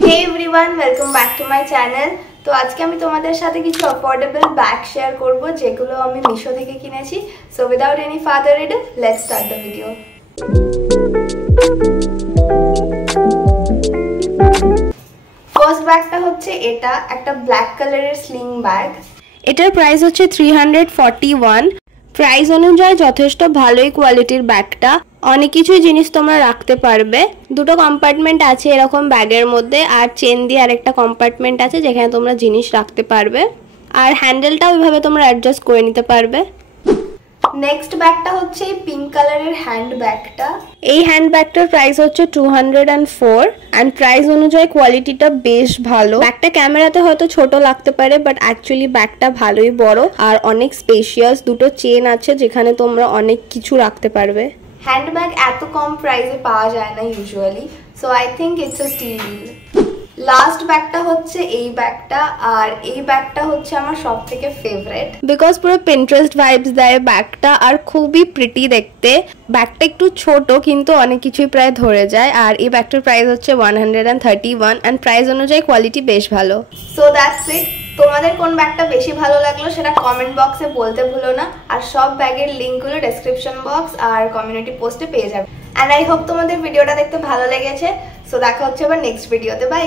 Hey everyone, welcome back to my channel. তো আজকে আমি তোমাদের সাথে কিছু অ্যাফোর্ডেবল ব্যাগ শেয়ার করব যেগুলো আমি মিশো থেকে কিনেছি। So without any further ado, let's start the video. First ব্যাগটা হচ্ছে এটা একটা ব্ল্যাক কালারের স্লিং ব্যাগ। এটার প্রাইস হচ্ছে 341। প্রাইস অনুযায়ী যথেষ্ট ভালোই কোয়ালিটির ব্যাগটা। অনেক কিছু জিনিস তোমরা রাখতে পারবে। দুটো কম্পার্টমেন্ট আছে এরকম ব্যাগের মধ্যে, আর চেন দিয়ে আরেকটা কম্পার্টমেন্ট আছে যেখানে তোমরা জিনিস রাখতে পারবে, আর হ্যান্ডেলটাও ওইভাবে তোমরা অ্যাডজাস্ট করে নিতে পারবে। নেক্সট ব্যাগটা হচ্ছে এই পিঙ্ক কালারের হ্যান্ড ব্যাগটা। এই হ্যান্ড ব্যাগটার প্রাইস হচ্ছে 204 এন্ড প্রাইস অনুযায়ী কোয়ালিটিটা বেশ ভালো। ব্যাগটা ক্যামেরাতে হয়তো ছোট লাগতে পারে, বাট অ্যাকচুয়ালি ব্যাগটা ভালোই বড় আর অনেক স্পেশিয়াস। দুটো চেন আছে যেখানে তোমরা অনেক কিছু রাখতে পারবে। হ্যান্ড ব্যাগ এত কম প্রাইসে পাওয়া যায় না usually, so I think it's a steal deal. Last ব্যাগটা হচ্ছে এই ব্যাগটা, আর এই ব্যাগটা হচ্ছে আমার সবথেকে ফেভারিট বিকজ পুরো পিন্টারেস্ট ভাইবস দেয় ব্যাগটা, আর খুবই প্রিটি দেখতে। ব্যাগটা একটু ছোট কিন্তু অনেক কিছুই প্রায় ধরে যায়, আর এই ব্যাগটার প্রাইস হচ্ছে 131 এন্ড প্রাইস অনুযায়ী কোয়ালিটি বেশ ভালো। So that's it. তোমাদের কোন ব্যাগটা বেশি ভালো লাগলো সেটা কমেন্ট বক্সে বলতে ভুলো না, আর সব ব্যাগের লিঙ্কগুলো ডেসক্রিপশন বক্স আর কমিউনিটি পোস্টে পেয়ে যাবে। এন্ড আই হোপ তোমাদের ভিডিওটা দেখতে ভালো লেগেছে। সো দেখা হচ্ছে আবার নেক্সট ভিডিওতে। বাই।